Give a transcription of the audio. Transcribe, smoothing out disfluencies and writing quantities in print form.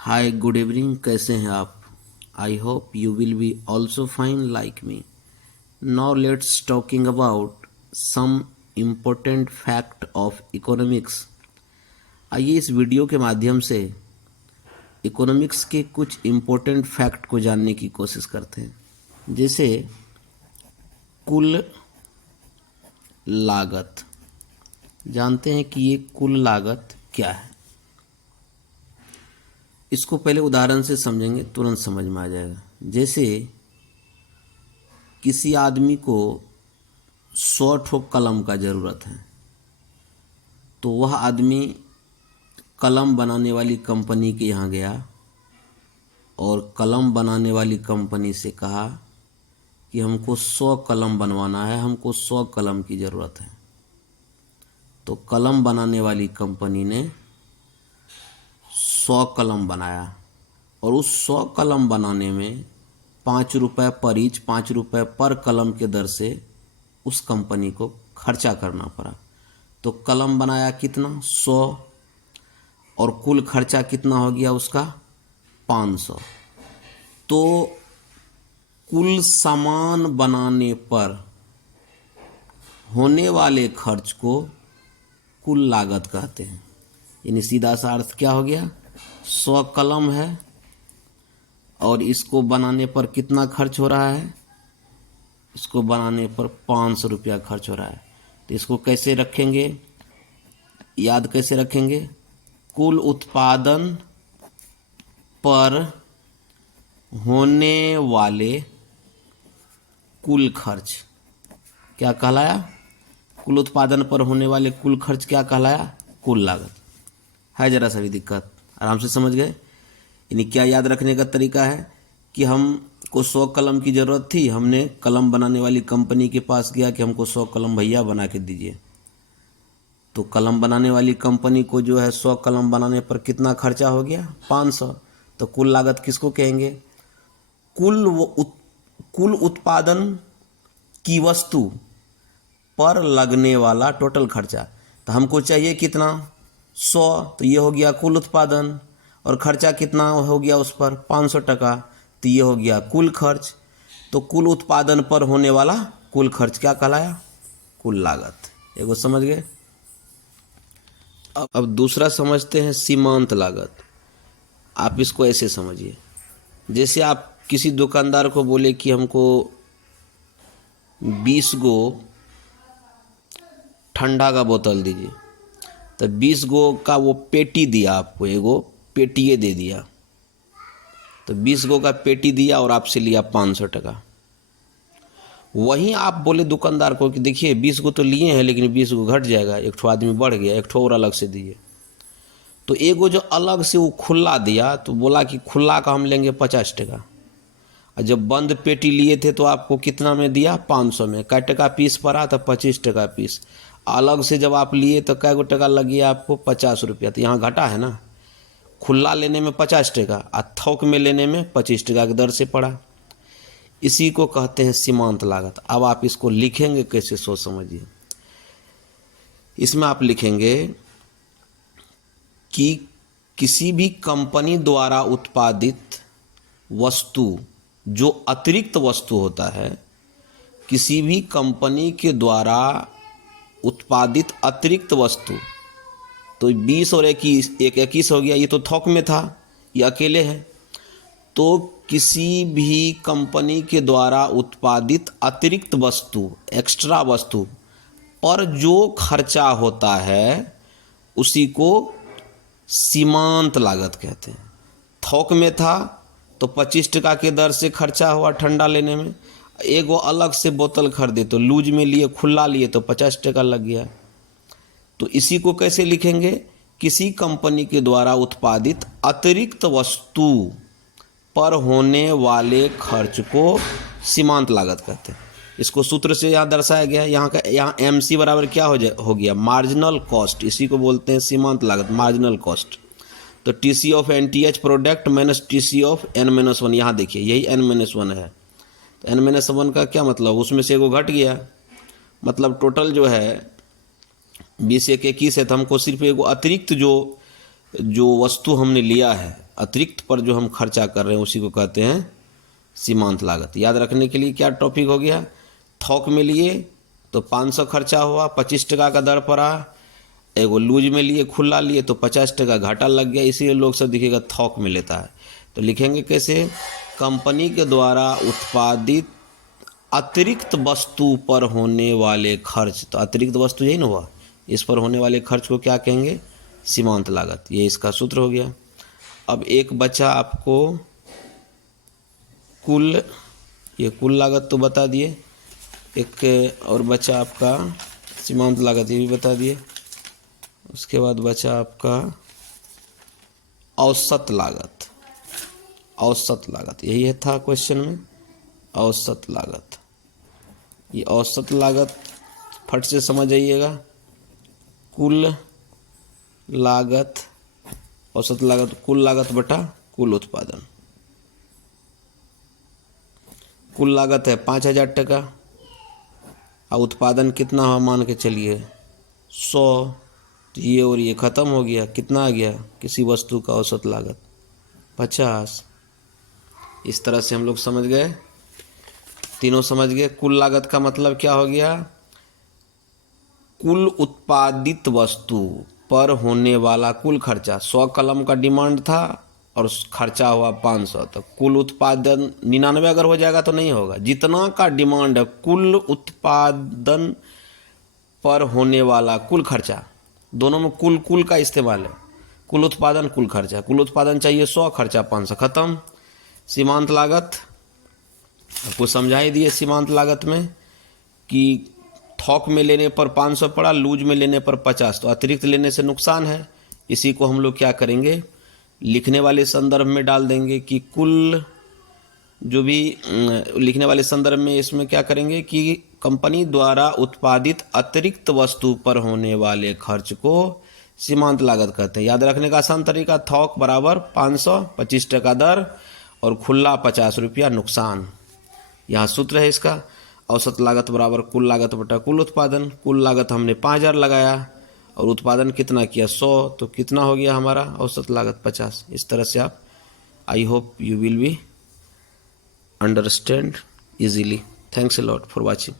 Hi good evening, कैसे हैं आप? I hope you will be also fine like me. Now let's talking about some important fact of economics. आइए इस video के माध्यम से इकोनॉमिक्स के कुछ इम्पोर्टेंट फैक्ट को जानने की कोशिश करते हैं. जैसे कुल लागत. जानते हैं कि ये कुल लागत क्या है. इसको पहले उदाहरण से समझेंगे, तुरंत समझ में आ जाएगा. जैसे किसी आदमी को 100 ठो कलम का ज़रूरत है, तो वह आदमी कलम बनाने वाली कंपनी के यहाँ गया और कलम बनाने वाली कंपनी से कहा कि हमको 100 कलम बनवाना है, हमको 100 कलम की ज़रूरत है. तो कलम बनाने वाली कंपनी ने 100 कलम बनाया और उस 100 कलम बनाने में 5 रुपये पर ईच, 5 रुपये पर कलम के दर से उस कंपनी को खर्चा करना पड़ा. तो कलम बनाया कितना? 100, और कुल खर्चा कितना हो गया उसका? 500. तो कुल सामान बनाने पर होने वाले खर्च को कुल लागत कहते हैं. यानी सीधा सा अर्थ क्या हो गया? 100 कलम है और इसको बनाने पर कितना खर्च हो रहा है? इसको बनाने पर 500 रुपया खर्च हो रहा है. तो इसको कैसे रखेंगे, याद कैसे रखेंगे? कुल उत्पादन पर होने वाले कुल खर्च क्या कहलाया? कुल उत्पादन पर होने वाले कुल खर्च क्या कहलाया? कुल लागत. है जरा सा भी दिक्कत? आराम से समझ गए. यानी क्या याद रखने का तरीका है कि हमको 100 कलम की ज़रूरत थी, हमने कलम बनाने वाली कंपनी के पास गया कि हमको 100 कलम भैया बना के दीजिए. तो कलम बनाने वाली कंपनी को जो है 100 कलम बनाने पर कितना खर्चा हो गया? 500. तो कुल लागत किसको कहेंगे? कुल उत्पादन की वस्तु पर लगने वाला टोटल खर्चा. तो हमको चाहिए कितना? 100. तो ये हो गया कुल उत्पादन, और खर्चा कितना हो गया उस पर? 500 टका. तो ये हो गया कुल खर्च. तो कुल उत्पादन पर होने वाला कुल खर्च क्या कहलाया? कुल लागत. एगो समझ गए. अब दूसरा समझते हैं सीमांत लागत. आप इसको ऐसे समझिए, जैसे आप किसी दुकानदार को बोले कि हमको 20 गो ठंडा का बोतल दीजिए. तो 20 गो का वो पेटी दिया आपको, एगो पेटिए दे दिया. तो 20 गो का पेटी दिया और आपसे लिया 500 टका. वहीं आप बोले दुकानदार को कि देखिए 20 गो तो लिए हैं लेकिन 20 गो घट जाएगा, एक ठो आदमी बढ़ गया, एक ठो और अलग से दीजिए. तो एगो जो अलग से वो खुला दिया तो बोला कि खुला का हम लेंगे 50 टका. और जब बंद पेटी लिए थे तो आपको कितना में दिया? 500 में. कै टका पीस पड़ा? तो 25 टका पीस. अलग से जब आप लिए तो कै गो टका लग गया आपको? 50 रुपया. तो यहाँ घटा है ना. खुला लेने में 50 टका और थोक में लेने में 25 टका की दर से पड़ा. इसी को कहते हैं सीमांत लागत. अब आप इसको लिखेंगे कैसे, सोच समझिए. इसमें आप लिखेंगे कि किसी भी कंपनी द्वारा उत्पादित वस्तु जो अतिरिक्त वस्तु होता है, किसी भी कंपनी के द्वारा उत्पादित अतिरिक्त वस्तु. तो 20 और 21 हो गया. ये तो थोक में था, ये अकेले है. तो किसी भी कंपनी के द्वारा उत्पादित अतिरिक्त वस्तु, एक्स्ट्रा वस्तु पर जो खर्चा होता है उसी को सीमांत लागत कहते हैं. थोक में था तो 25 टका के दर से खर्चा हुआ ठंडा लेने में. एगो अलग से बोतल खरीदे तो लूज में लिए, खुला लिए तो 50 टका लग गया. तो इसी को कैसे लिखेंगे? किसी कंपनी के द्वारा उत्पादित अतिरिक्त वस्तु पर होने वाले खर्च को सीमांत लागत कहते हैं. इसको सूत्र से यहाँ दर्शाया गया है. यहाँ MC बराबर क्या हो गया? Marginal cost. इसी को बोलते हैं सीमांत लागत, मार्जिनल कॉस्ट. तो TC of NTH product minus TC of N-1. यहाँ देखिए यही N-1 है. तो N-1 का क्या मतलब? उसमें से एगो घट गया. मतलब टोटल जो है 20 एक 21 है, तो हमको सिर्फ एगो अतिरिक्त जो जो वस्तु हमने लिया है अतिरिक्त पर जो हम खर्चा कर रहे हैं उसी को कहते हैं सीमांत लागत। याद रखने के लिए क्या टॉपिक हो गया, थोक में लिए तो 500 खर्चा हुआ, 25 टका का दर पड़ा। एगो लूज में लिए, खुला लिए तो 50 टका घाटा लग गया, इसीलिए लोग सब दिखेगा थोक में लेता है। तो लिखेंगे कैसे, कंपनी के द्वारा उत्पादित अतिरिक्त वस्तु पर होने वाले खर्च। तो अतिरिक्त वस्तु यही ना हुआ, इस पर होने वाले खर्च को क्या कहेंगे, सीमांत लागत। ये इसका सूत्र हो गया। अब एक बचा आपको कुल, ये कुल लागत तो बता दिए, एक और बचा आपका सीमांत लागत, ये भी बता दिए। उसके बाद बचा आपका औसत लागत। औसत लागत यही है था क्वेश्चन में, औसत लागत। ये औसत लागत फट से समझ जाइएगा, कुल लागत, औसत लागत कुल लागत बटा कुल उत्पादन। कुल लागत है 5000 टका और उत्पादन कितना हुआ मान के चलिए 100। तो ये और ये ख़त्म हो गया, कितना आ गया किसी वस्तु का औसत लागत 50। इस तरह से हम लोग समझ गए, तीनों समझ गए। कुल लागत का मतलब क्या हो गया, कुल उत्पादित वस्तु पर होने वाला कुल खर्चा। 100 कलम का डिमांड था और खर्चा हुआ 500, तो कुल उत्पादन 99 अगर हो जाएगा तो नहीं होगा। जितना का डिमांड है कुल उत्पादन पर होने वाला कुल खर्चा, दोनों में कुल कुल का इस्तेमाल है। कुल उत्पादन कुल खर्चा, कुल उत्पादन चाहिए 100, खर्चा 500, खत्म। सीमांत लागत आपको समझा ही दिए। सीमांत लागत में कि थोक में लेने पर 500 पड़ा, लूज में लेने पर 50, तो अतिरिक्त लेने से नुकसान है। इसी को हम लोग क्या करेंगे, लिखने वाले संदर्भ में डाल देंगे कि कुल, जो भी लिखने वाले संदर्भ में इसमें क्या करेंगे कि कंपनी द्वारा उत्पादित अतिरिक्त वस्तु पर होने वाले खर्च को सीमांत लागत कहते हैं। याद रखने का आसान तरीका, थोक बराबर 500, 25 टका दर, और खुला 50 रुपया नुकसान। यहाँ सूत्र है इसका, औसत लागत बराबर कुल लागत बटा कुल उत्पादन। कुल लागत हमने 5000 लगाया और उत्पादन कितना किया 100, तो कितना हो गया हमारा औसत लागत 50। इस तरह से आप, I hope you will be understand easily. Thanks a lot for watching.